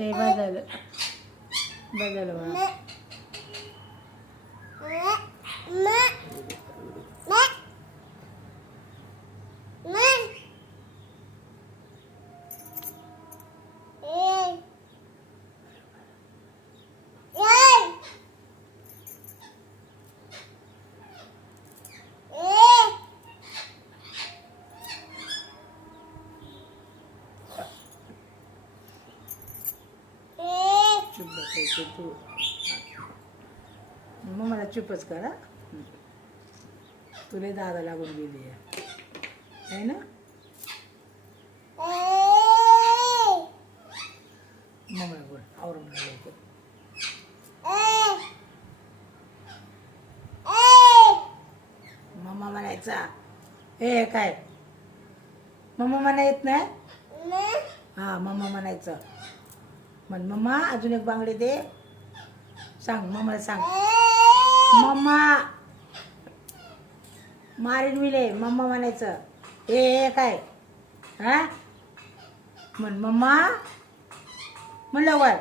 ए बदल बदल बाळा. चुप बसायचं तू. मग मला चुपच करा. तुला दादा लागून गेली आहे ना. मग बोल आवरून लवकर. मम्मा म्हणायचा. ए काय मम्मा म्हणा येत नाही. हा मम्मा म्हणायचं. म्हण मम्मा अजून एक बांगडी दे. सांग मम्माला सांग. मम्मा मारीन मिले मम्मा म्हणायचं. ए काय हा म्हण मम्मा म्हण लवकर.